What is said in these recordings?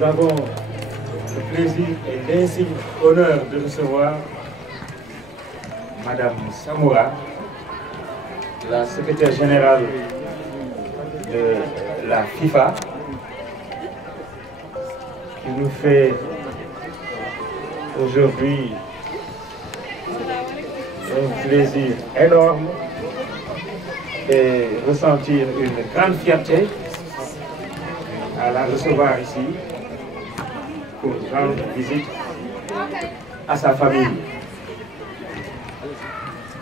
nous avons le plaisir et l'insigne honneur de recevoir Madame Samoura, la secrétaire générale de la FIFA, qui nous fait aujourd'hui un plaisir énorme et ressentir une grande fierté à la recevoir ici pour rendre visite à sa famille.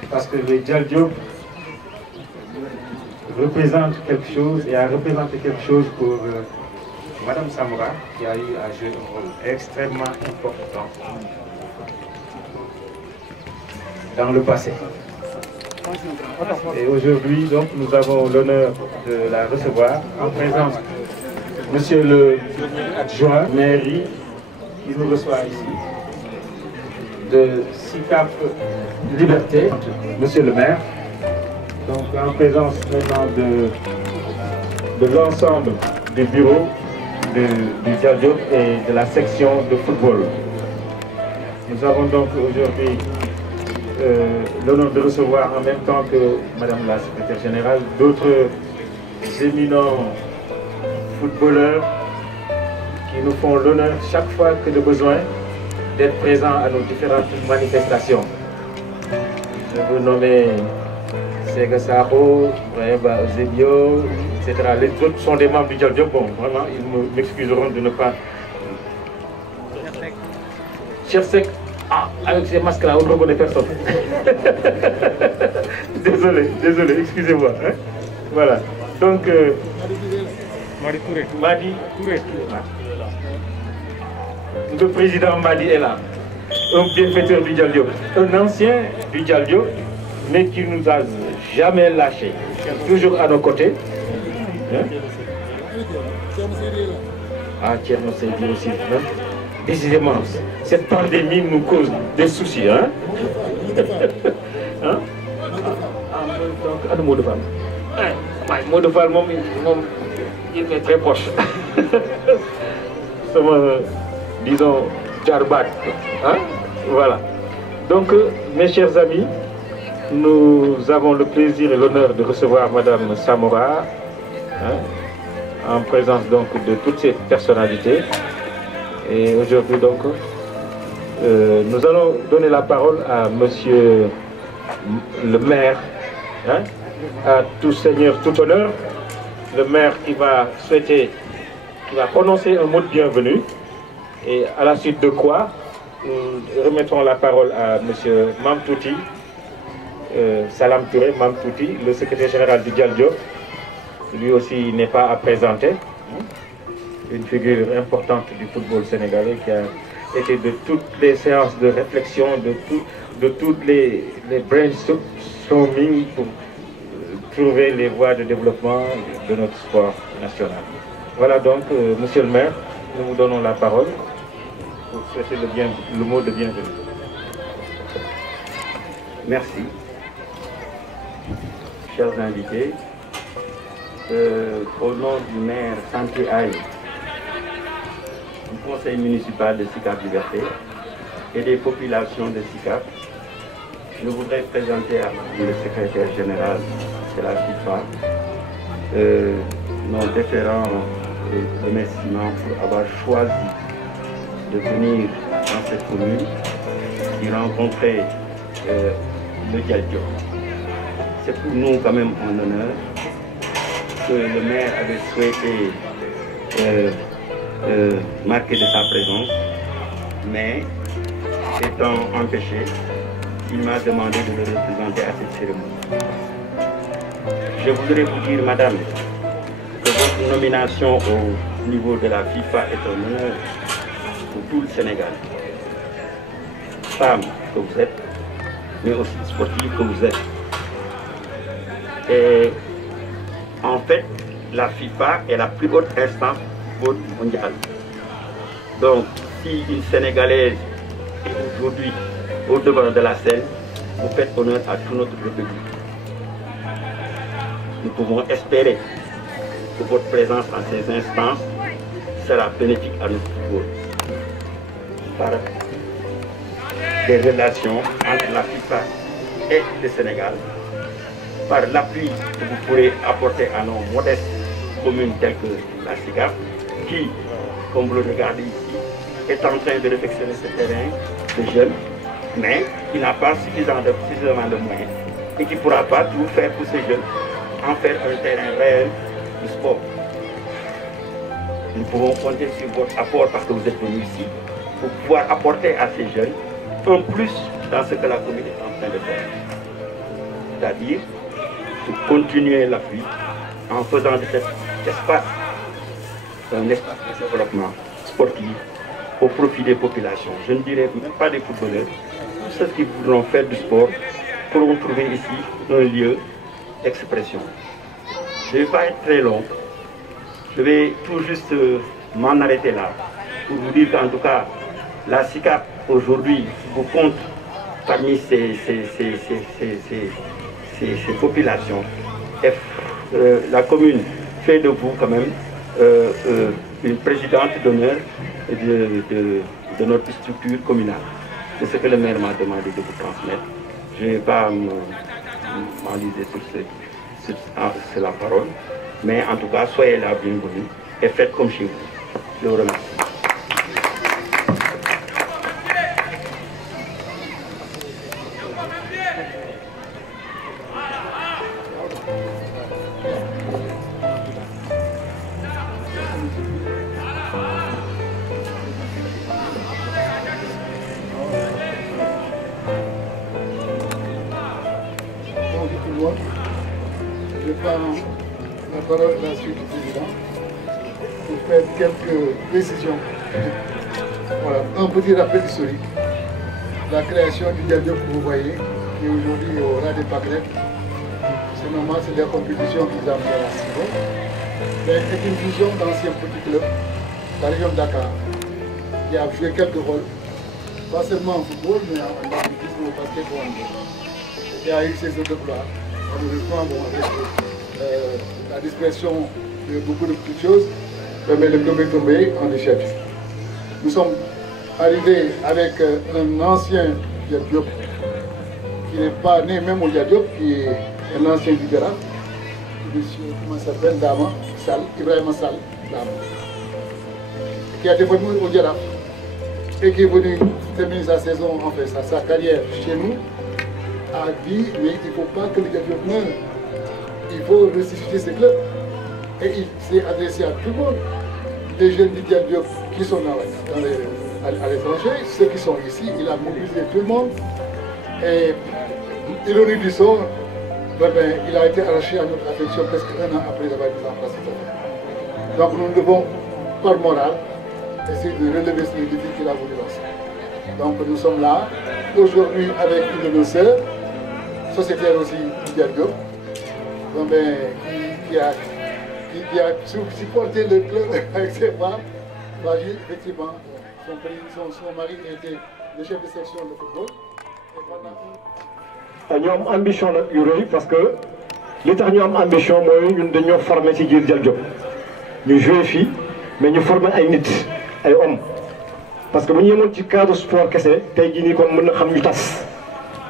Parce que le Dial Diop représente quelque chose et a représenté quelque chose pour Madame Samoura, qui a eu à jouer un rôle extrêmement important dans le passé. Et aujourd'hui, donc, nous avons l'honneur de la recevoir en présence de Monsieur le adjoint mairie qui nous reçoit ici, de SICAP Liberté, Monsieur le maire, donc en présence maintenant de l'ensemble du bureau du Dial Diop et de la section de football. Nous avons donc aujourd'hui l'honneur de recevoir en même temps que Madame la secrétaire générale d'autres éminents footballeurs qui nous font l'honneur chaque fois que de besoin d'être présents à nos différentes manifestations. Je veux nommer Sega Saro, Zebio, etc. Les autres sont des membres du Dial Diop. Bon, vraiment, ils m'excuseront de ne pas... Chersek, ah, avec ces masques-là, on ne reconnaît personne. désolé, excusez-moi. Hein? Voilà. Donc, Madi Touré. Le président Madi est là. Un bienfaiteur du Dial Diop. Un ancien du Dial Diop, mais qui nous a jamais lâchés. Toujours à nos côtés. Hein? Ah, Thierno Seydi aussi. Hein? Décidément, cette pandémie nous cause des soucis. Hein? Hein? Donc, à nos mots de femme. Mot de femme, il est très proche. Disons, Djarbat. Hein? Voilà. Donc, mes chers amis, nous avons le plaisir et l'honneur de recevoir Madame Samoura, hein, en présence donc de toutes ces personnalités. Et aujourd'hui donc, nous allons donner la parole à Monsieur le maire, hein, à tout seigneur, tout honneur, le maire qui va prononcer un mot de bienvenue, et à la suite de quoi, nous remettons la parole à Monsieur Mamtouti, Salam Touré, Mamtouti, le secrétaire général du Dial Diop. Lui aussi n'est pas à présenter. Une figure importante du football sénégalais qui a été de toutes les séances de réflexion, de toutes les brainstorming pour trouver les voies de développement de notre sport national. Voilà donc, monsieur le maire, nous vous donnons la parole pour souhaiter le mot de bienvenue. Merci. Chers invités, au nom du maire Santé Aïe, du conseil municipal de SICAP Liberté et des populations de SICAP, je voudrais présenter à le secrétaire général de la FIFA nos différents remerciements pour avoir choisi de venir dans cette commune et rencontrer le Dial Diop. C'est pour nous quand même un honneur que le maire avait souhaité marquer de sa présence, mais étant empêché, il m'a demandé de le représenter à cette cérémonie. Je voudrais vous dire, madame, que votre nomination au niveau de la FIFA est un honneur pour tout le Sénégal. Femme que vous êtes, mais aussi sportive que vous êtes. Et en fait, la FIFA est la plus haute instance mondiale. Donc, si une Sénégalaise est aujourd'hui au devant de la scène, vous faites honneur à tout notre République. Nous pouvons espérer que votre présence en ces instances sera bénéfique à notre football. Par des relations entre la FIFA et le Sénégal, par l'appui que vous pourrez apporter à nos modestes communes telles que la SICAP, qui, comme vous le regardez ici, est en train de réfectionner ce terrain de jeunes, mais qui n'a pas suffisamment de moyens et qui ne pourra pas tout faire pour ces jeunes, en faire un terrain réel du sport. Nous pouvons compter sur votre apport parce que vous êtes venus ici pour pouvoir apporter à ces jeunes un plus dans ce que la commune est en train de faire. C'est-à-dire de continuer l'appui en faisant de cet espace un espace de développement sportif au profit des populations. Je ne dirais même pas des footballeurs, tous ceux qui voudront faire du sport pourront trouver ici un lieu d'expression. Je ne vais pas être très long, je vais tout juste m'en arrêter là pour vous dire qu'en tout cas, la SICAP aujourd'hui vous compte parmi ces populations. Et, la commune fait de vous quand même une présidente d'honneur de notre structure communale. C'est ce que le maire m'a demandé de vous transmettre. Je ne vais pas m'enliser sur la parole, mais en tout cas, soyez là bienvenus et faites comme chez vous. Je vous remercie. Je prends la parole à la suite du président pour faire quelques précisions. Voilà, un petit rappel historique. La création du dialogue que vous voyez, qui est aujourd'hui au ras des pâquerettes, c'est normal, c'est la contribution qu'ils ont amenée à la CIVO. C'est une vision d'anciens petits clubs de la région de Dakar qui a joué quelques rôles, pas seulement en football, mais en athlétisme, au basket ou en handball. Qui a eu ses œuvres de gloire. Malheureusement, avec la dispersion de beaucoup de petites choses, mais le club est tombé en échec. Nous sommes arrivés avec un ancien Diop, qui n'est pas né même au Diop, qui est un ancien du Gara, comment s'appelle, Dama, Sal, Ibrahim Sal, Dama, qui a développé au Diara et qui est venu terminer sa saison, en fait, sa carrière chez nous, a dit, mais il ne faut pas que le Diop meure. Il faut ressusciter ces clubs. Et il s'est adressé à tout le monde. Les jeunes du Diop qui sont à l'étranger, ceux qui sont ici, il a mobilisé tout le monde. Et ironie du sort, il a été arraché à notre affection presque un an après avoir mis en place cette affaire. Donc nous devons, par morale, essayer de relever ce défi qu'il a voulu lancer. Donc nous sommes là, aujourd'hui avec une de nos sœurs, sociétaire aussi du Diop, qui a supporté le club avec ses femmes. Effectivement, son mari était le chef de section de football. Nous avons ambition parce que l'État a ambition, nous devons former ci Diop. Nous jouons filles, mais nous formons des hommes. Parce que si nous avons un cadre sport, nous avons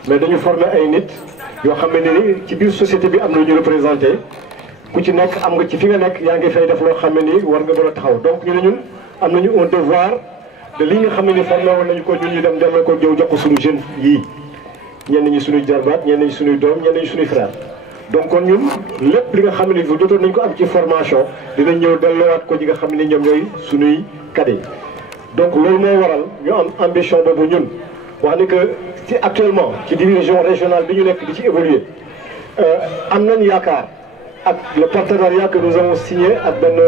mais nous formons des nit. Yo xamné ci biir société bi am na ñu représenté ku ci nek am nga ci fi nga nek ya nga fay def lo xamné war nga mëna taxaw donc ñun am nañu un devoir de li nga xamné formé won nañu ko ñun ñu dem demal ko jox ko suñu jeune yi ñen ñi suñu jarbat ñen ñi suñu doom ñen ñi suñu frère donc kon ñun lepp li nga xamné fu jotoon nañ ko am ci formation dina ñëw delluwaat ko ñi nga xamné ñom ñoy suñuy cadet donc loolu mo waral ñu am ambition bobu ñun wax ni que actuellement ci division régionale bi ñu nekk di ci évoluer am nañ yaakaar ak le partenariat que nous avons signé ak benn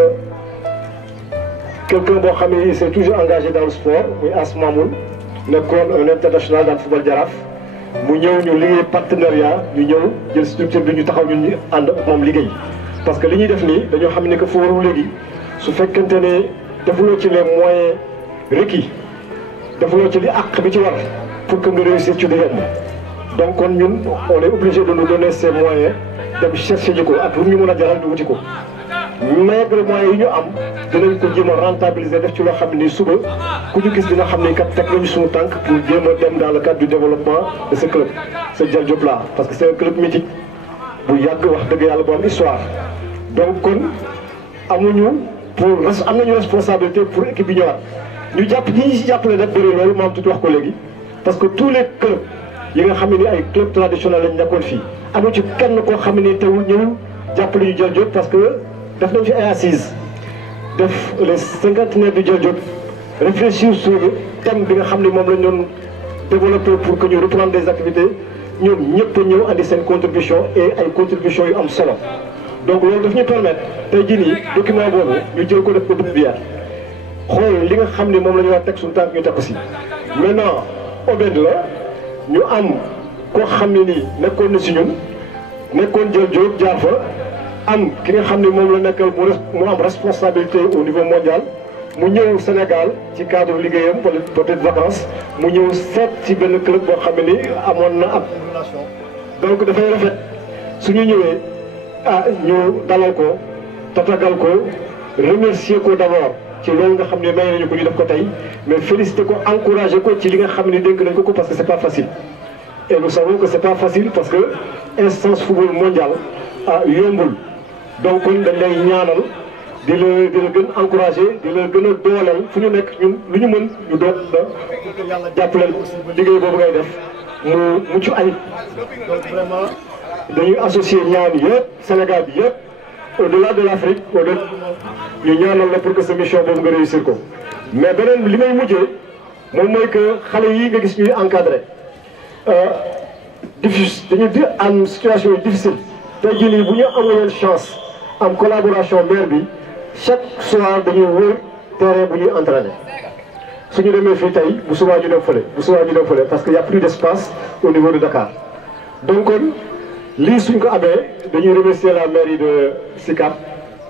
quelqu'un boo xam ne il s'est toujours engagé dans le sport muy As Mamoun nekkoon un international dans le football Jaraaf mu ñëw ñu liggéey partenariat ñu ñëw jël structure bi ñu taxaw ñun ñu ànd ak moom liggéey parce que li ñuy def nii dañoo xam ne que foofu léegi su fekkente ne defuloo ci les moyens requis defuloo ci li àq bi ci war pour que nous réussissions ci yomb donc kon ñun on est obligé de nous donner ces moyens dem chercher ji ko ak lu ñu mën a jaral di wuti ko maigre moyens yi ñu am dinañ ko jéem a rentabiliser def ci loo xam ne suba ku ñu gis dina xam ne kat teg nañu suñu tànk pour jéem a dem dans le cadre du développement de ce club ce Dial Diop là parce que c'est un club mythique bu yàgg wax dëgg yàlla bu am histoire donc kon amuñu am nañu responsabilité pour équipe bi ñëwaat ñu jàpp ñi ñu si jàppale nag bëri loolu maam tuuti wax ko léegi parce que tous les clubs yi nga xam ne ni ay club traditionnel lañ nekkoon fii amu ci kenn koo xam ne ni teewul ñëwul jàppale ñu Dial Diop parce que def nañ fi ay assises def les 50 du Dial Diop réfléchir sur le thème bi nga xam ne moom lañ doon développer pour que ñu reprendre des activités ñoom ñëpp a ñëw andi seen contribution et ay contributions yu am solo donc loolu daf ñu permettre tey jii nii document boobu ñu jël ko def ko dugub biyaar xool li nga xam ne moom la ñu war a teg suñu tànk ñu teg ko si. maintenant Obed la ñu am koo xam ne nii nekkoon na si ñun nekkoon Dial Diop jaar fa am ki nga xam ne moom la nekkal mu am responsabilité au niveau mondial. mu ñëw Sénégal ci cadre liggéeyam wala peut-être vacances mu ñëw seet ci benn club boo xam ne ni amoon na ab relation donc dafay rafet su ñu ñëwee ñu dalal ko tatagal ko remercier ko d'abord ci loolu nga xam ne may nañu ko ñu def ko tey mais féliciter ko encourager ko ci li nga xam ne dénk nañ ko parce que c'est pas facile et nous savons que c'est pas facile parce que instance football mondial yombul donc kon dañ lay ñaanal di la gën encouragé di la gën a dooleel fu ñu nekk ñun lu ñu mën ñu doon la yàlla jàppaleel liggéey boobu ngay def mu mucc ayib donc vraiment dañuy associé ñaan yëpp Sénégal bi yëpp au-delà de l'Afrique au-delà ñu ñaanal la pour que sa mission boobu nga réussir ko mais beneen li may mujjee moom mooy que xale yi nga gis ñuy encadré dañuy di am situation yu difficile tey jii nii bu ñu amoon chance am collaboration maire bi chaque soir dañuy wër terrain bu ñuy entraîner suñu demee fii tey bu subaa ñu dem fële bu subaa ñu dem fële parce que y a plus d'espace au niveau de Dakar donc kon lii suñ ko amee dañuy remercier la mairie de Sicap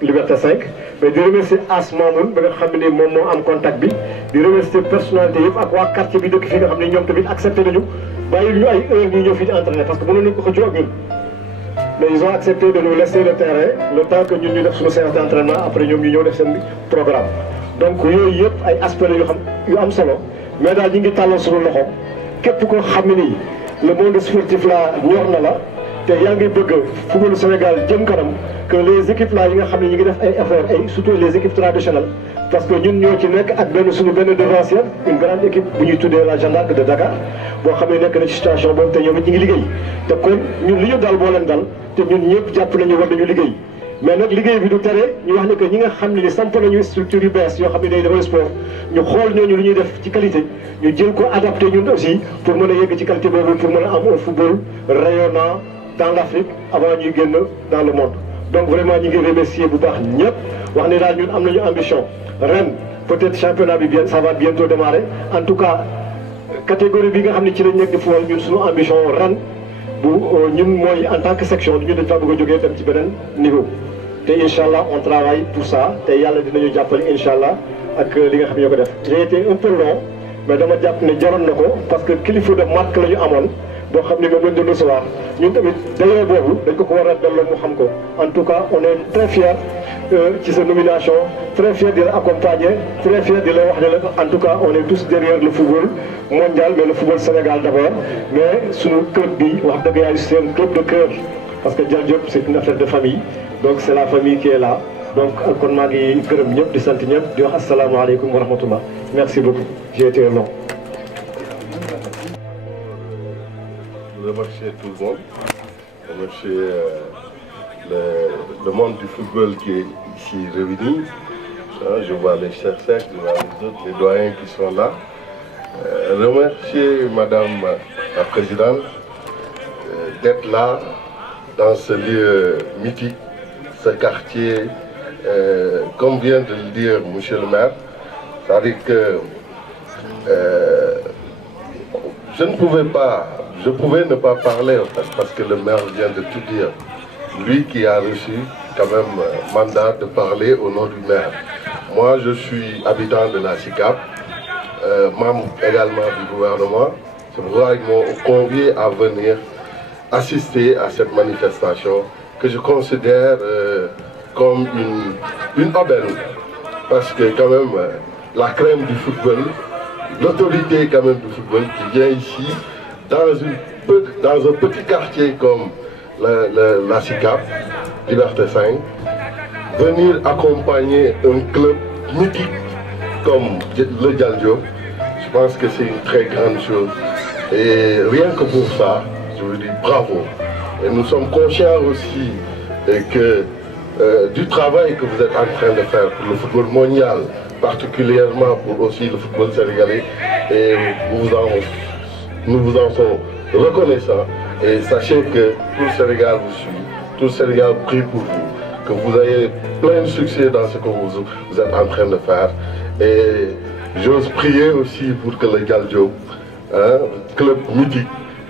Liberté 5 mais di remercier As Mamoun ba nga xam ne moom moo am contact bi di remercier personnalité yëpp ak waa quartier bi dëkk fii nga xam ne ñoom tamit accepté nañu bàyyi ñu ay heure ñu ñëw fii di entraîner parce que mënoon nañu ko xëccoo ak ñun mais ils ont accepté de nous laisser le terrain le temps que ñun ñu def suñu séance d'entraînement après ñoom ñu ñëw def seen programme donc yooyu yëpp ay aspects la yoo xam yu am solo mais daal ñu ngi tàllal suñu loxo képp koo xam ne nii le monde sportif là ñor na la te yaa ngi bëgg footballu Sénégal jëm kanam que les équipes là yi nga xam ne ñu ngi def ay efforts et surtout les équipes traditionnelles parce que ñun ñoo ci nekk ak benn suñu benn devancière une grande équipe bu ñuy tuddee la Jeanne d'Arc de Dakar boo xam ne nekk na ci situation boobu te ñoom it ñu ngi liggéey te kon ñun li ñu dal boo leen dal te ñun ñëpp jàpp nañu war nañu liggéey mais nag liggéey bi du tere ñu wax ne que ñi nga xam ne ni samp nañu structure yu bees yoo xam ne day defal sport ñu xool ñooñu lu ñuy def ci qualité ñu jël ko adapté ñun aussi pour mën a yegg ci qualité boobu pour mën a am un football rayonnant dans l'Afrique avant ñuy génn dans le monde donc vraiment ñu ngi remercier bu baax ñëpp wax ne daal ñun am nañu ambition ren peut-être championnat bi bien ça va bientôt démarrer en tout cas catégorie bi nga xam ne ci lañ nekk di football ñun suñu ambition ren bu ñun mooy en tant que section ñun dañ faa bëgg a jógee tam ci beneen niveau te incha allah on travaille pour ça te yàlla dinañu jàppale incha allah ak li nga xam ne ñoo ko def. j'ai été un peu long mais dama jàpp ne jaroon na ko parce que kilifa de marque la ñu amoon boo xam ne moom lañ doon recevoir ñun tamit dayoo boobu dañ ko war a delloo mu xam ko en tout cas on est très fiers ci sa nomination très fiers di la accompagner très fiers di la wax ne la en tout cas on est tous derrière le football mondial mais le football Sénégal d'abord mais suñu club bi wax dëgg yàlla c'est un club de cœur parce que Dial Diop c'est une affaire de famille donc c'est la famille qui est là donc kon maa ngi gërëm ñëpp di sant ñëpp di wax asalaamaaleykum wa rahmatullah merci beaucoup j'ai été long. Remercier tout le monde, remercier le monde du football qui est ici réuni. Je vois les chefs, je vois les autres, les doyens qui sont là. Remercier Madame la Présidente d'être là dans ce lieu mythique, ce quartier, comme vient de le dire Monsieur le maire. C'est-à-dire que je pouvais ne pas parler en fait, parce que le maire vient de tout dire. Lui qui a reçu quand même mandat de parler au nom du maire. Moi je suis habitant de la Sicap, membre également du gouvernement. C'est pourquoi ils m'ont convié à venir assister à cette manifestation que je considère comme une aubaine. Parce que quand même, la crème du football, l'autorité quand même du football qui vient ici, dans un petit quartier comme la SICAP, Liberté 5, venir accompagner un club mythique comme le Dial Diop, je pense que c'est une très grande chose. Et rien que pour ça, je vous dis bravo. Et nous sommes conscients aussi que du travail que vous êtes en train de faire pour le football mondial, particulièrement pour aussi le football sénégalais, et nous vous en sommes reconnaissants. Et sachez que tout le Sénégal vous suit, tout le Sénégal prie pour vous, que vous ayez plein de succès dans ce que vous êtes en train de faire. Et j'ose prier aussi pour que le Dial Diop, club mythique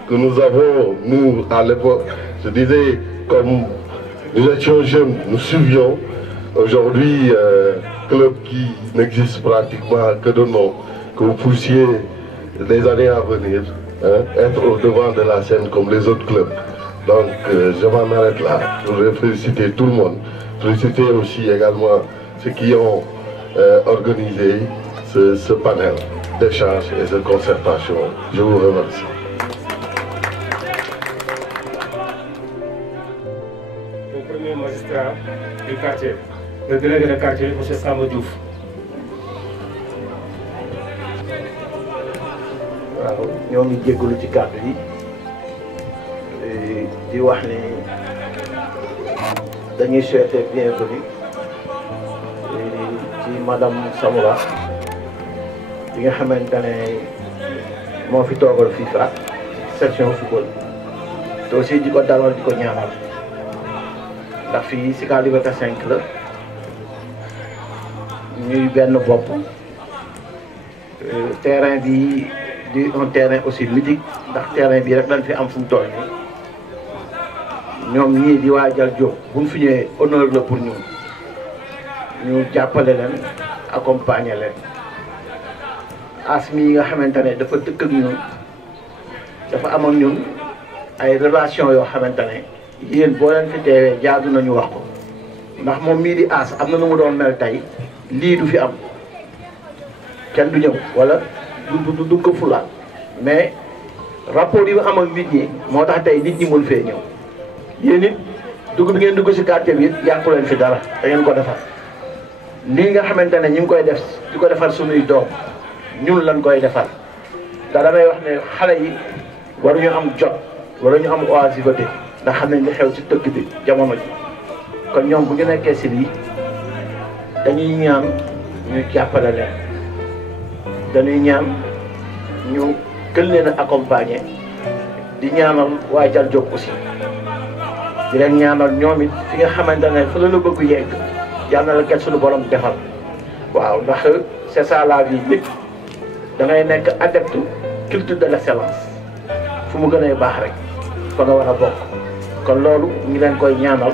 que nous avons, nous, à l'époque, je disais, comme nous étions jeunes, nous suivions. Aujourd'hui, club qui n'existe pratiquement que de nom, que vous puissiez, les années à venir, être au devant de la scène comme les autres clubs. Donc, je m'en arrête là. Je voudrais féliciter tout le monde. Féliciter aussi également ceux qui ont organisé ce panel d'échange et de concertation. Je vous remercie. Au premier magistrat du quartier, le délégué de quartier, M. Samba Diouf. waaw ñoo ngi jégalu ci kàddu yi di wax ni dañuy souhaiter bienvenue ci madame Samoura bi nga xamante ne moo fi toogal FIFA section football te aussi di ko dalal di ko ñaanal ndax fii Sicap Liberté 5 la ñuy benn bopp terrain bi di un terrain aussi mythique ndax terrain bi rek dañ fi am fu mu toll nii ñoom ñii di waa Dial Diop bu ñu fi ñëwee honneur la pour ñun ñu jàppale leen accompagner leen asmi yi nga xamante ne dafa dëkk ak ñun dafa am ak ñun ay relation yoo xamante ne yéen boo leen fi teewee jaadu nañu wax ko ndax moom mii di as am na nu mu doon mel tey lii du fi am kenn du ñëw wala du ko fulaal mais rapport yi nga am ak nit ñi moo tax tey nit ñi mën fee ñëw yéen it dugg bi ngeen dugg si quartier bi it yàqu leen fi dara da ngeen ko defar lii nga xamante ne ñu ngi koy def di ko defar suñuy doom ñun lañ koy defar te damay wax ne xale yi waruñu am jot waruñu am oisiveté ndax xam nañ li xew ci dëkk bi jamono ji kon ñoom bu ñu nekkee si lii dañuy ñaan ñu jàppale leen dañuy ñaan ñu gën leen a accompagner di ñaanal waa Dial Diop aussi di leen ñaanal ñoom it fi nga xamante ne fa la la bëgg yegg yàlla na la kenn suñu borom defal waaw ndax c'est ça la vie nit da ngay nekk adepte culture de l'excellence fu mu gën a baax rek fa nga war a bokk kon loolu ñu ngi leen koy ñaanal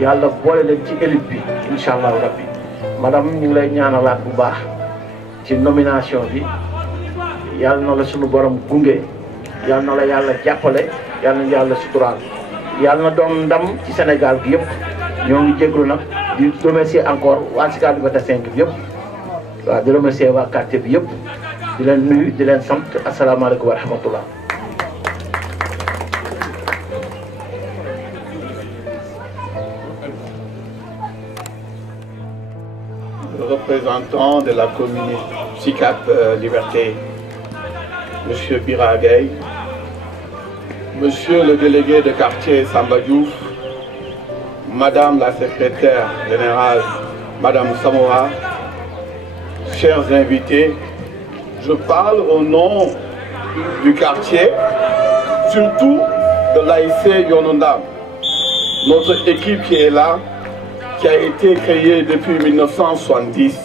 yàlla boole leen ci élite bi incha allahu rabbi madame ñu ngi lay ñaanalaat bu baax ci nomination bi yàlla na la suñu borom gunge yàlla na la yàlla jàppale yàlla na yàlla suturaal yàlla na doon ndam ci Sénégal bi yëpp ñoo ngi jéglu nag di remercier encore waa Sicap Liberté 5 bi yëpp waaw di remercier waa quartier bi yëpp di leen nuyu di leen sant asalaamaaleykum wa rahmatullah. Le représentant de la commune Sicap Liberté, M. Bira Gueye, Monsieur le délégué de quartier Samba Diouf, Madame la secrétaire générale, Madame Samoura, chers invités, je parle au nom du quartier, surtout de l'AIC Yonondam, notre équipe qui est là, qui a été créée depuis 1970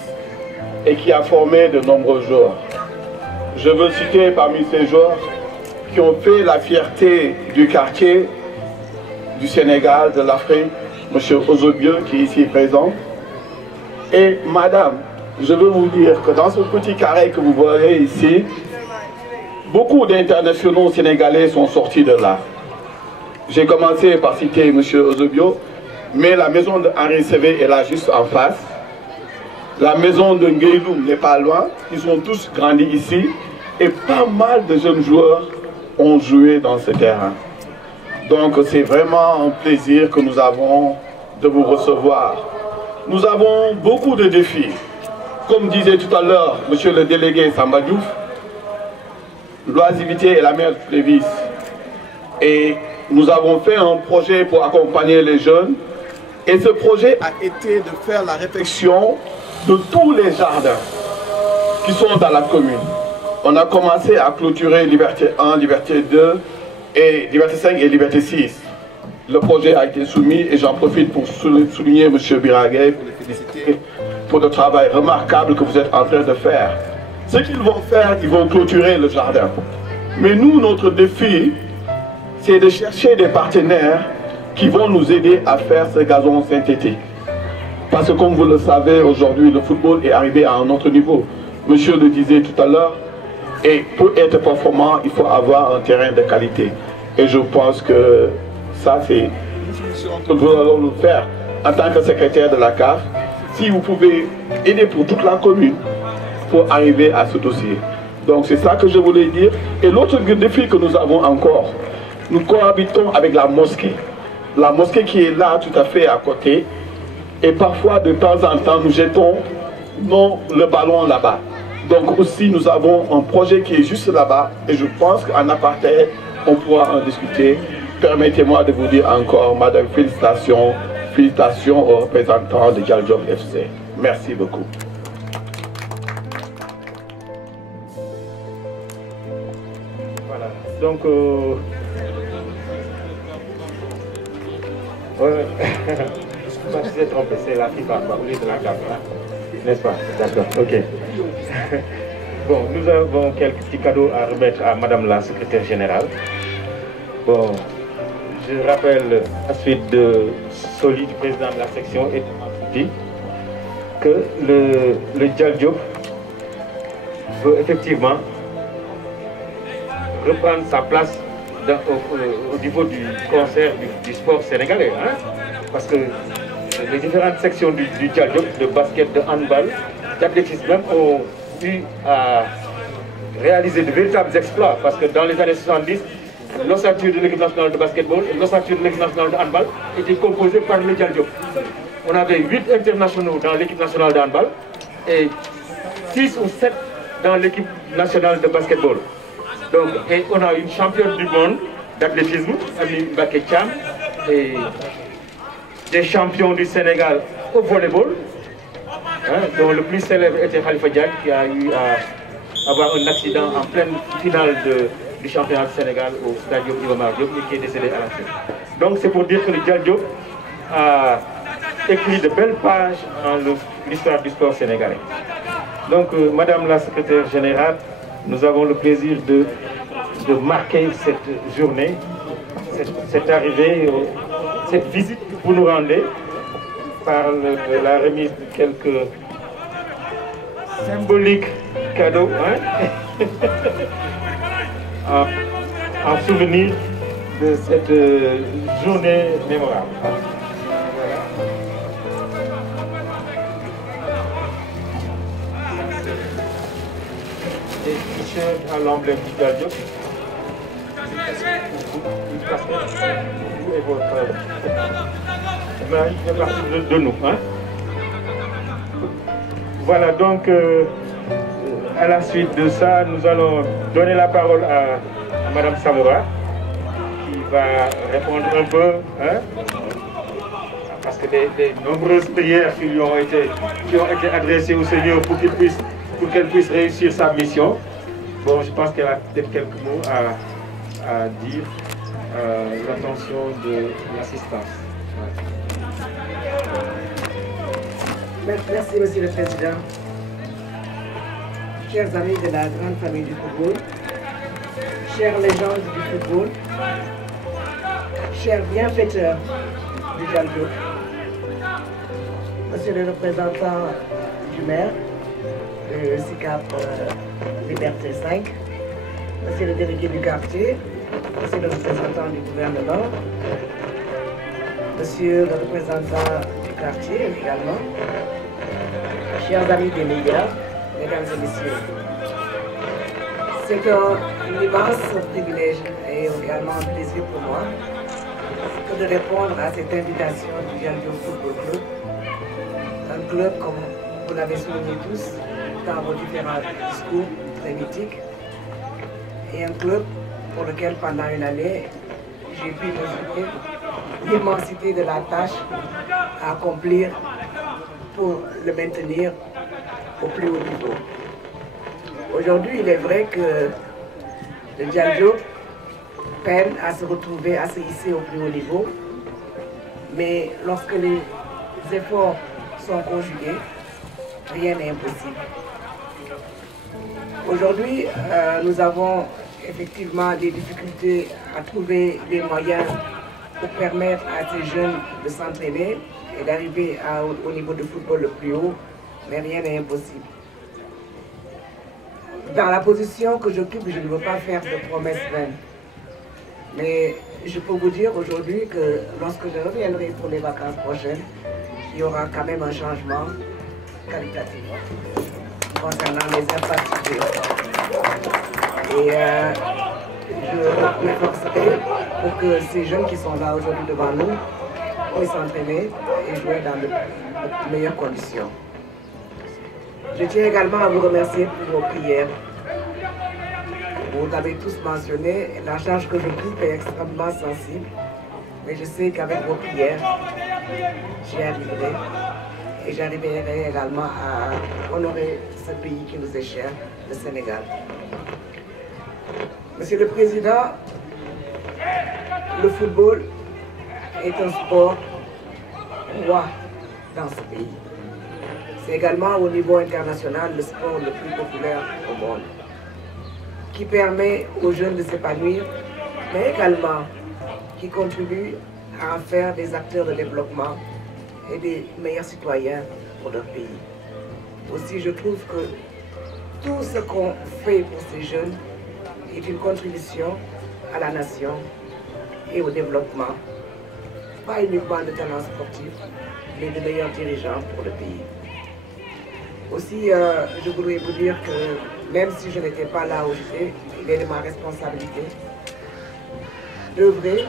et qui a formé de nombreux joueurs. Je veux citer parmi ces joueurs qui ont fait la fierté du quartier, du Sénégal, de l'Afrique, M. Ozobio qui est ici présent. Et Madame, je veux vous dire que dans ce petit carré que vous voyez ici, beaucoup d'internationaux sénégalais sont sortis de là. J'ai commencé par citer M. Ozobio, mais la maison de Henri Sévé est là juste en face. La maison de Ngueïloum n'est pas loin. Ils ont tous grandi ici. Et pas mal de jeunes joueurs ont joué dans ce terrain. Donc c'est vraiment un plaisir que nous avons de vous recevoir. Nous avons beaucoup de défis. Comme disait tout à l'heure monsieur le délégué Samba Diouf, l'oisiveté est la mère de tous les vices. Et nous avons fait un projet pour accompagner les jeunes. Et ce projet a été de faire la réflexion de tous les jardins qui sont dans la commune. On a commencé à clôturer Liberté 1, Liberté 2, et Liberté 5 et Liberté 6. Le projet a été soumis et j'en profite pour souligner M. Biragay, pour le féliciter pour le travail remarquable que vous êtes en train de faire. Ce qu'ils vont faire, ils vont clôturer le jardin. Mais nous, notre défi, c'est de chercher des partenaires qui vont nous aider à faire ce gazon synthétique. Parce que comme vous le savez, aujourd'hui, le football est arrivé à un autre niveau. Monsieur le disait tout à l'heure, et pour être performant, il faut avoir un terrain de qualité. Et je pense que ça, c'est une solution que nous allons nous faire en tant que secrétaire de la CAF. Si vous pouvez aider pour toute la commune pour arriver à ce dossier. Donc c'est ça que je voulais dire. Et l'autre défi que nous avons encore, nous cohabitons avec la mosquée. La mosquée qui est là tout à fait à côté. Et parfois de temps en temps nous jetons le ballon là-bas. Donc aussi nous avons un projet qui est juste là-bas. Et je pense qu'en aparté, on pourra en discuter. Permettez-moi de vous dire encore, madame, félicitations. Félicitations aux représentants de Dial Diop FC. Merci beaucoup. Voilà, donc je me suis trompé, c'est la FIFA, au lieu de la CAF, hein? N'est-ce pas? D'accord, ok. Bon, nous avons quelques petits cadeaux à remettre à madame la secrétaire générale. Bon, je rappelle à suite de Soli, du président de la section, et dit que le Dial Diop veut effectivement reprendre sa place au niveau du concert du sport sénégalais. Hein? Parce que les différentes sections du Dial Diop, de basket, de handball, d'athlétisme même, ont eu à réaliser de véritables exploits. Parce que dans les années 70, l'ossature de l'équipe nationale de basketball et l'ossature de l'équipe nationale de handball étaient composées par le Dial Diop. On avait 8 internationaux dans l'équipe nationale de handball et 6 ou 7 dans l'équipe nationale de basketball. Donc, et on a une championne du monde d'athlétisme, Ami Mbacké Thiam, et des champions du Sénégal au volleyball, hein, dont le plus célèbre était Khalifa Diagne, qui a eu à avoir un accident en pleine finale du championnat du Sénégal au stade Iba Mar Diop et qui est décédé à la fin. Donc c'est pour dire que le Dial Diop a écrit de belles pages dans l'histoire du sport sénégalais. Donc madame la secrétaire générale, nous avons le plaisir de marquer cette journée, cette arrivée, cette visite que vous nous rendez par la remise de quelques symboliques cadeaux, hein? en souvenir de cette journée mémorable. Des t-shirts à l'emblème du Dial Diop. Une casquette, vous et votre... Il fait partie de nous. Hein? Voilà, donc à la suite de ça, nous allons donner la parole à madame Samora, qui va répondre un peu, hein? Parce que des nombreuses prières qui ont été adressées au Seigneur pour qu'elle puisse réussir sa mission. Bon, je pense qu'elle a peut-être quelques mots à dire l'attention de l'assistance. Merci, Monsieur le Président. Chers amis de la grande famille du football, chères légendes du football, chers bienfaiteurs du Dial Diop, Monsieur le représentant du maire de SICAP Liberté 5, Monsieur le délégué du quartier, Monsieur le représentant du gouvernement, monsieur le représentant du quartier également, chers amis des médias, mesdames et messieurs. C'est un immense privilège et également un plaisir pour moi que de répondre à cette invitation du Dial Diop Football Club. Un club, comme vous l'avez souligné tous, dans vos différents discours très mythiques, et un club pour lequel pendant une année, j'ai pu mesurer l'immensité de la tâche à accomplir pour le maintenir au plus haut niveau. Aujourd'hui, il est vrai que le Dial Diop peine à se retrouver, à se hisser au plus haut niveau, mais lorsque les efforts sont conjugués, rien n'est impossible. Aujourd'hui, nous avons effectivement des difficultés à trouver des moyens pour permettre à ces jeunes de s'entraîner et d'arriver au niveau de football le plus haut, mais rien n'est impossible. Dans la position que j'occupe, je ne veux pas faire de promesses vaines. Mais je peux vous dire aujourd'hui que lorsque je reviendrai pour les vacances prochaines, il y aura quand même un changement qualitatif concernant les infrastructures. Et je m'efforcerai pour que ces jeunes qui sont là aujourd'hui devant nous puissent s'entraîner et jouer dans de meilleures conditions. Je tiens également à vous remercier pour vos prières. Vous l'avez tous mentionné, la charge que j'occupe est extrêmement sensible, mais je sais qu'avec vos prières, j'y arriverai et j'arriverai également à honorer ce pays qui nous est cher, le Sénégal. Monsieur le Président, le football est un sport roi dans ce pays. C'est également au niveau international le sport le plus populaire au monde, qui permet aux jeunes de s'épanouir, mais également qui contribue à en faire des acteurs de développement et des meilleurs citoyens pour leur pays. Aussi, je trouve que tout ce qu'on fait pour ces jeunes est une contribution à la nation et au développement, pas uniquement de talents sportifs, mais de meilleurs dirigeants pour le pays. Aussi, je voudrais vous dire que même si je n'étais pas là où j'étais, il est de ma responsabilité d'œuvrer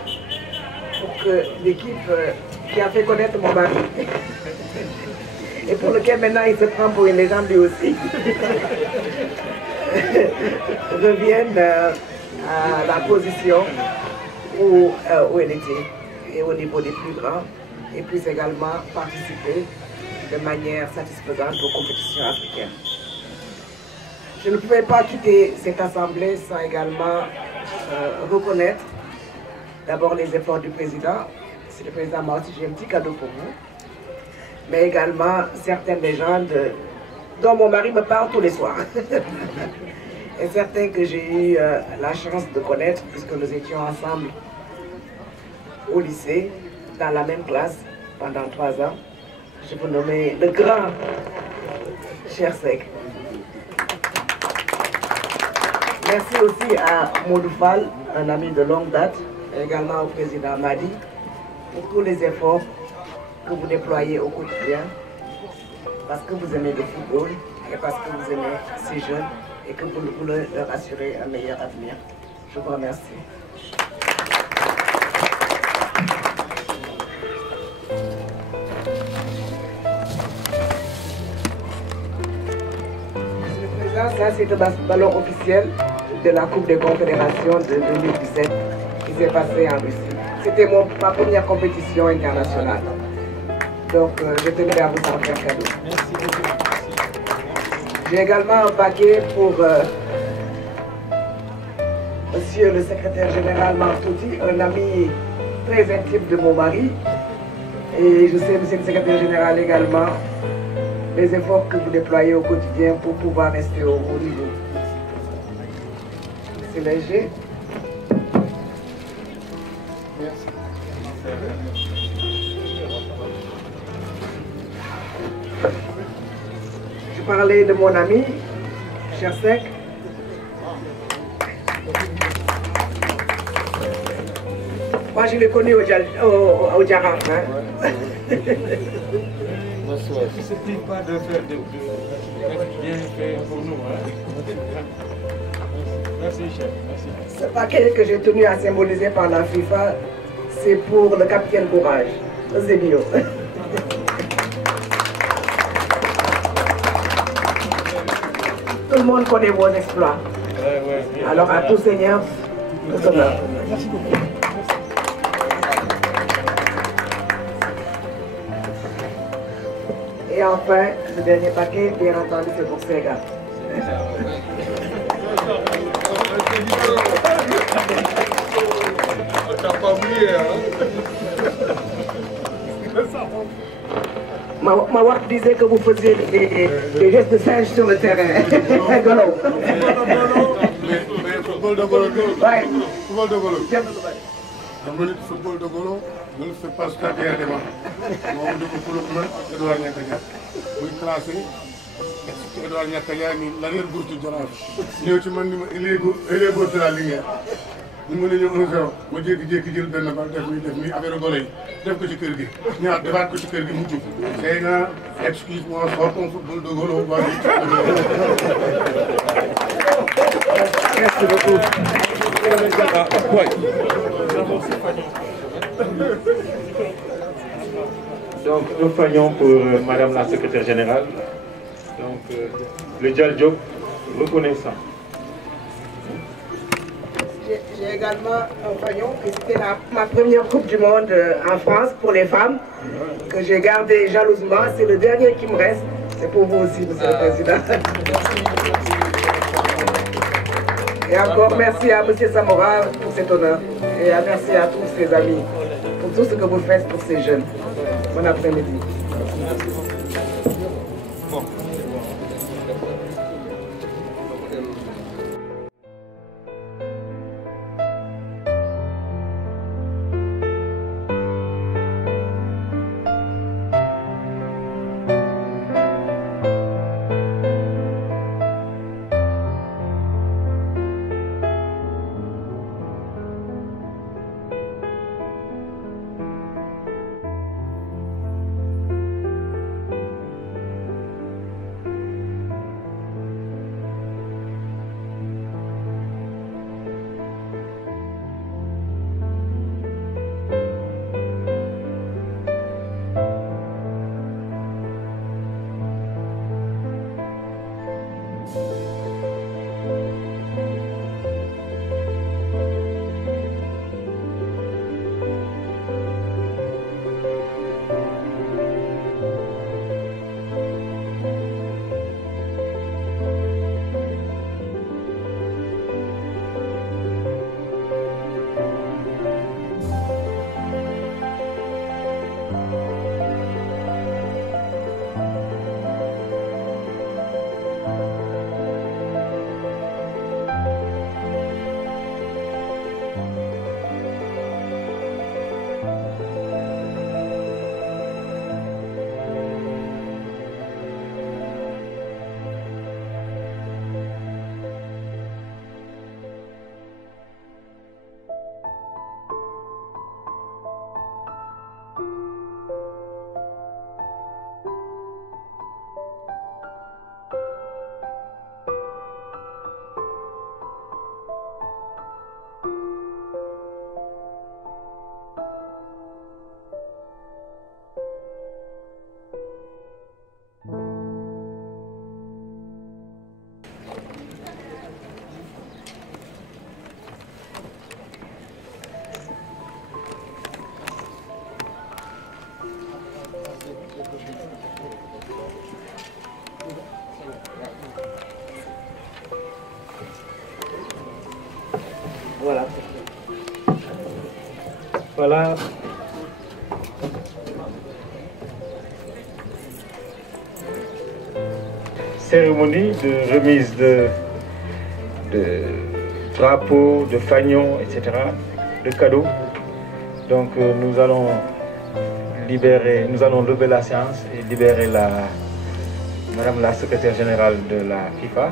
pour que l'équipe qui a fait connaître mon mari et pour lequel maintenant il se prend pour une légende lui aussi, revienne à la position où elle était et au niveau des plus grands et puisse également participer de manière satisfaisante aux compétitions africaines. Je ne pouvais pas quitter cette assemblée sans également reconnaître d'abord les efforts du président. C'est le président, moi aussi j'ai un petit cadeau pour vous, mais également certaines légendes dont mon mari me parle tous les soirs. Et certains que j'ai eu la chance de connaître puisque nous étions ensemble au lycée, dans la même classe pendant 3 ans. Je peux nommer le grand Chersek. Merci aussi à Modou Fall, un ami de longue date, et également au président Madi, pour tous les efforts que vous déployez au quotidien, parce que vous aimez le football et parce que vous aimez ces jeunes et que vous voulez leur assurer un meilleur avenir. Je vous remercie. Ça, c'est le ballon officiel de la Coupe des Confédérations de 2017 qui s'est passée en Russie. C'était ma première compétition internationale. Donc, je tenais à vous en faire cadeau. Merci beaucoup. J'ai également un paquet pour Monsieur le secrétaire général Martouti, un ami très intime de mon mari. Et je sais, Monsieur le secrétaire général également, les efforts que vous déployez au quotidien pour pouvoir rester au haut niveau. C'est léger. Merci. Je parlais de mon ami, Chersek. Moi, je l'ai connu au Djaraf. Hein. Il ne suffit pas de faire de bien fait pour nous. Hein. Merci, chef. Merci. Ce paquet que j'ai tenu à symboliser par la FIFA, c'est pour le capitaine Courage, Zébio. Tout le monde connaît vos exploits. Alors à tous seigneurs, tout honneur. Merci beaucoup. Et enfin, le dernier paquet, bien entendu, c'est pour Sega. T'as pas oublié, hein? Mawar disait que vous faisiez des gestes de singe sur le terrain. Golo. Mais football de Golo. Ouais. Football de Golo. Le football de Golo ne le fait pas spontanément. On dit que pour le moment, Edouard Niakaya. Vous classez. Edouard Niakaya ni l'arrière-gauche du Jaraaf. ñëw ci man ni ma il est gauche de la ligne. ñu mën a ñëw 1-0 ma jékki-jékki jël benn bal def nii affaire golo yi def ko ci kër gi ñaar defaat ko ci kër gi mu jub. c'est nga excuse-moi sort ton football de Golo. Merci beaucoup. Donc, un fagnon pour Madame la secrétaire générale. Donc, le Djal Diop reconnaissant. J'ai également un fagnon, c'était ma première Coupe du Monde en France pour les femmes, que j'ai gardé jalousement. C'est le dernier qui me reste. C'est pour vous aussi, Monsieur le Président. Et encore merci à M. Samora pour cet honneur. Et merci à tous ses amis pour tout ce que vous faites pour ces jeunes. Bon après-midi. Voilà. Voilà. Cérémonie de remise de drapeaux, de fagnons, etc., de cadeaux. Donc nous allons lever la séance et libérer Madame la secrétaire générale de la FIFA,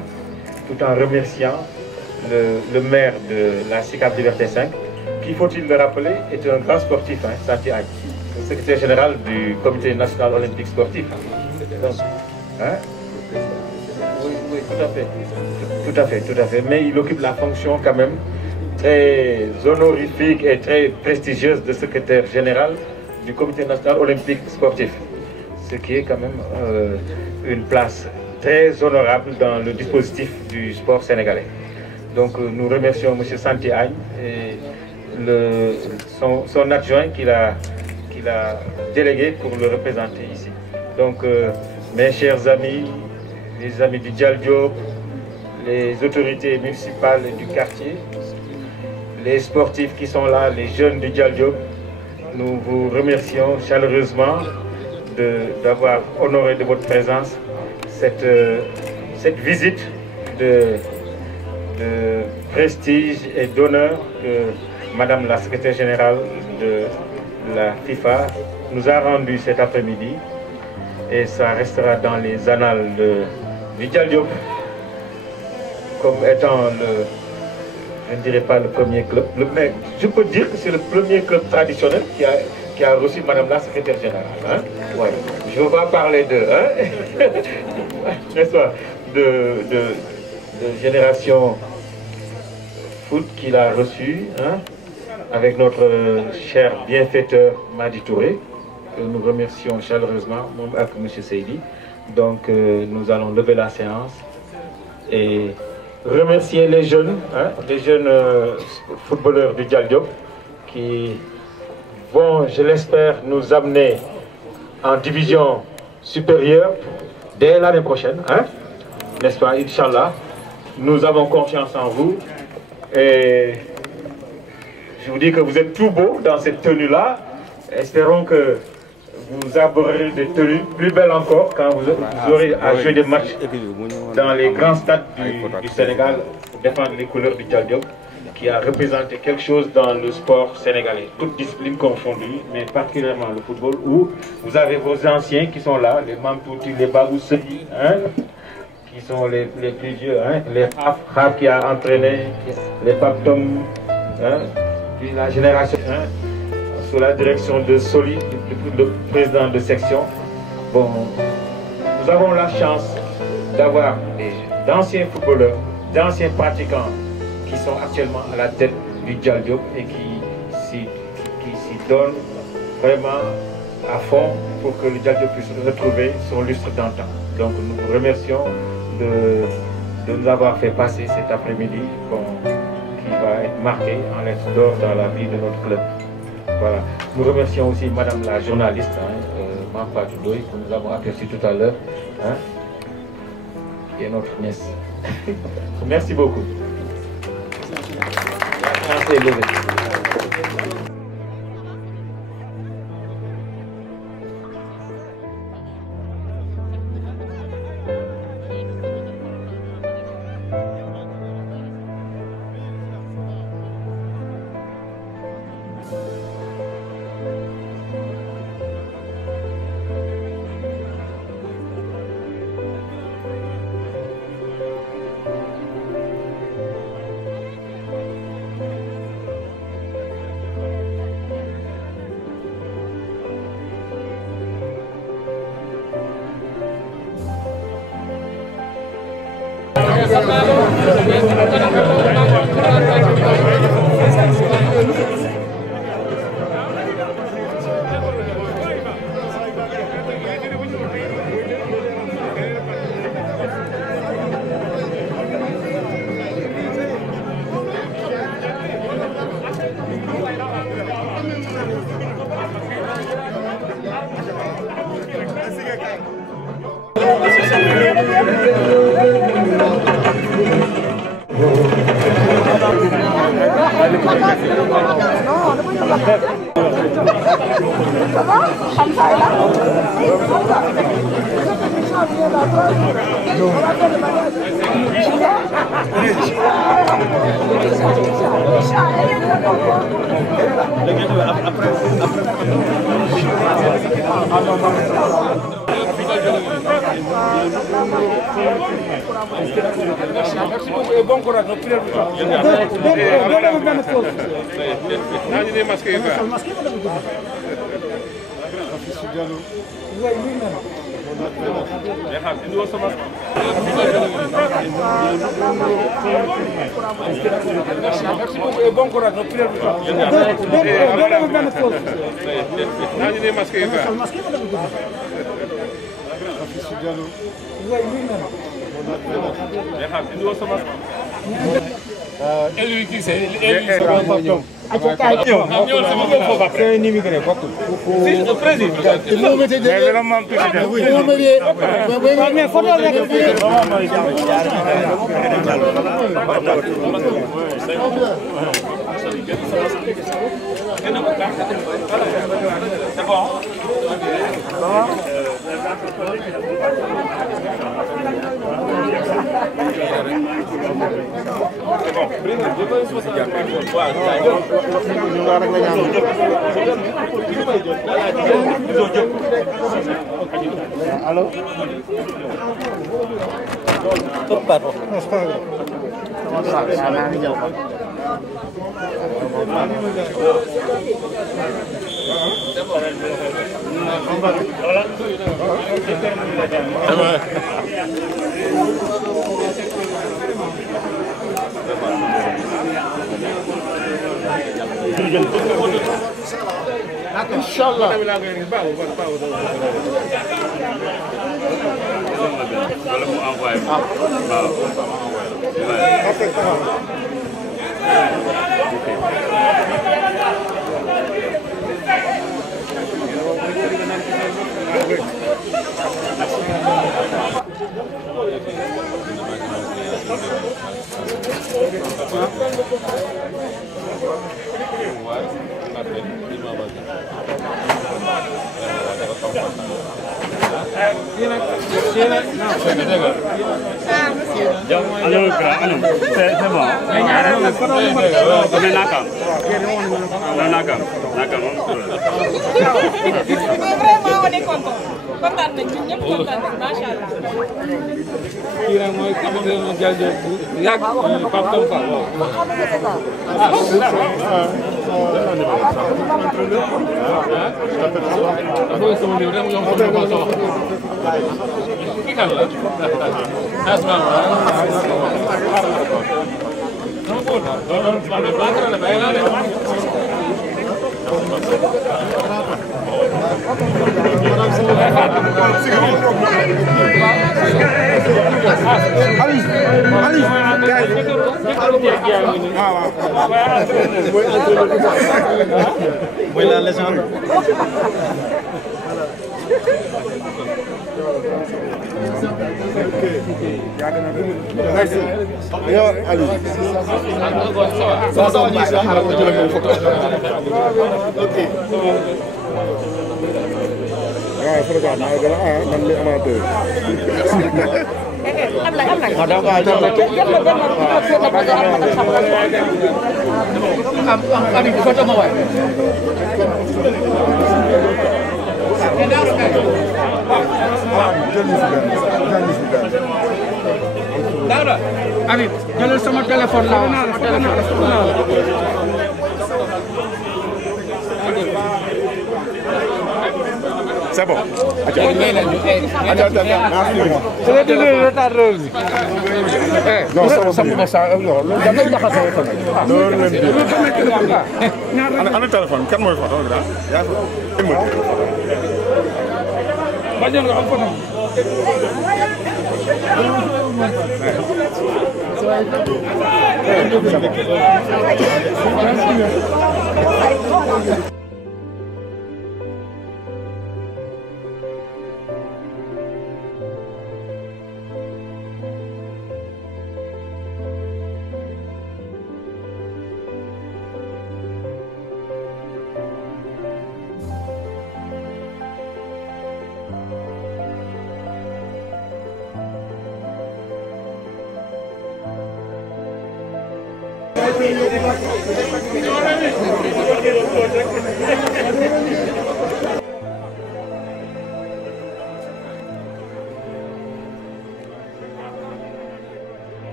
tout en remerciant le maire de la SICAP Liberté 5, qui qui, faut-il le rappeler, est un grand sportif, hein, Santi Agne, le secrétaire général du Comité national olympique sportif. Donc, hein? Oui, tout à fait. Tout à fait. Mais il occupe la fonction quand même très honorifique et très prestigieuse de secrétaire général du Comité national olympique sportif. Ce qui est quand même une place très honorable dans le dispositif du sport sénégalais. Donc nous remercions M. Santi Agne et son adjoint qu'il a délégué pour le représenter ici. Donc mes chers amis, les amis du Dial Diop, les autorités municipales du quartier, les sportifs qui sont là, les jeunes du Dial Diop, nous vous remercions chaleureusement d'avoir honoré de votre présence cette visite de prestige et d'honneur que Madame la secrétaire générale de la FIFA nous a rendu cet après-midi. Et ça restera dans les annales du Dial Diop comme étant je ne dirais pas le premier club, mais je peux dire que c'est le premier club traditionnel qui a reçu Madame la secrétaire générale. Hein? Ouais. Je ne veux pas parler de génération foot qu'il a reçu, hein, avec notre cher bienfaiteur Madi Touré, que nous remercions chaleureusement, avec M. Seydi. Donc nous allons lever la séance et remercier les jeunes, hein, footballeurs du Dial Diop qui vont, je l'espère, nous amener en division supérieure dès l'année prochaine, hein, n'est-ce pas, Inch'Allah. Nous avons confiance en vous et je vous dis que vous êtes tout beau dans cette tenue-là. Espérons que vous arborerez des tenues plus belles encore quand vous aurez à jouer des matchs dans les grands stades du Sénégal pour défendre les couleurs du Dial Diop, qui a représenté quelque chose dans le sport sénégalais, toutes disciplines confondues, mais particulièrement le football, où vous avez vos anciens qui sont là, les Mamtouti, les Babou Sedi, hein, qui sont les plus vieux, hein, les Haf qui a entraîné, les Paptom, hein, puis la génération, hein, sous la direction de Soli, le président de section. Bon, nous avons la chance d'avoir d'anciens footballeurs, d'anciens pratiquants qui sont actuellement à la tête du Dial Diop et qui s'y donnent vraiment à fond pour que le Dial Diop puisse retrouver son lustre d'antan. Donc nous vous remercions de nous avoir fait passer cet après-midi qui va être marqué en lettres d'or dans la vie de notre club. Voilà. Nous remercions aussi Madame la journaliste, Mampa Toudoy, que nous avons aperçue tout à l'heure, hein, qui est notre nièce. Merci beaucoup. Merci. Après. Merci beaucoup et bon courage. Merci beaucoup et bon courage. Et lui qui c'est c'est un immigré beaucoup. Si le président. Mais photo c'est bon. Allô? Pardon. Inch'Allah. Buena leyenda. Habib, jëlal sama téléphone la sama téléphone. C'est bon. Ana téléphone kan mooy photo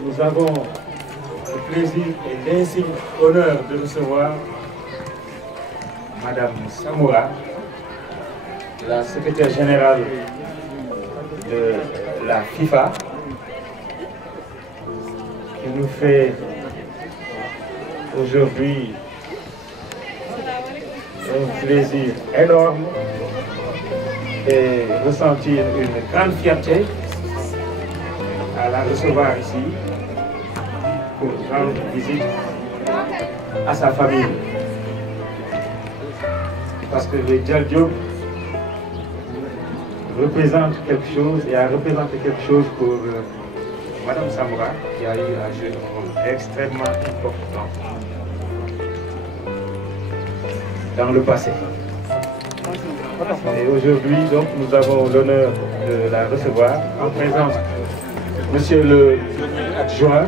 Nous avons le plaisir et l'insigne honneur de recevoir Madame Samoura, la secrétaire générale de la FIFA, qui nous fait aujourd'hui un plaisir énorme et ressentir une grande fierté à la recevoir ici pour rendre visite à sa famille. Parce que le Dial Diop représente quelque chose et a représenté quelque chose pour Madame Samoura, qui a eu à jouer un rôle extrêmement important dans le passé. Et aujourd'hui, donc, nous avons l'honneur de la recevoir en présence de Monsieur le adjoint